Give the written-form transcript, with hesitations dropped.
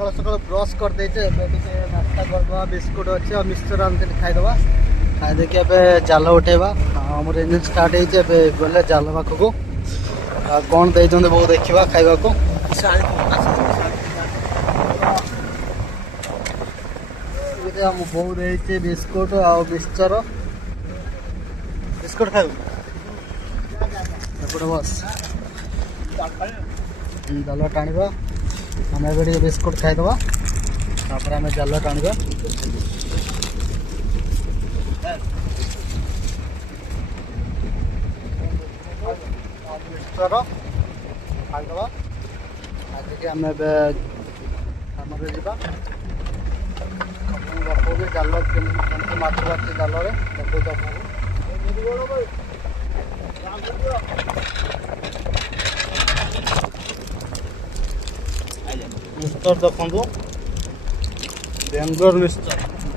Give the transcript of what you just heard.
सकाल सकाल ब्रश कर देचे नास्ता करदे बिस्कुट अच्छे और मिक्सचर आनते खाईदे खाई देखिए ए जाल उठेबा आम इंजिन स्टार्ट होते जाल पाखक कौन दे बहुत देखा खावा को बो दे बिस्कुट आ मिक्सचर बिस्कुट खाऊ बस जाल टाणवा आम ए बिस्कुट खाईदे तापर आम जाल टाणवा मिक्सचर खाईदे आज आम कम जा जाल माछ बाची जाल मिक्सचर देखो बेंगलोर मिक्सचर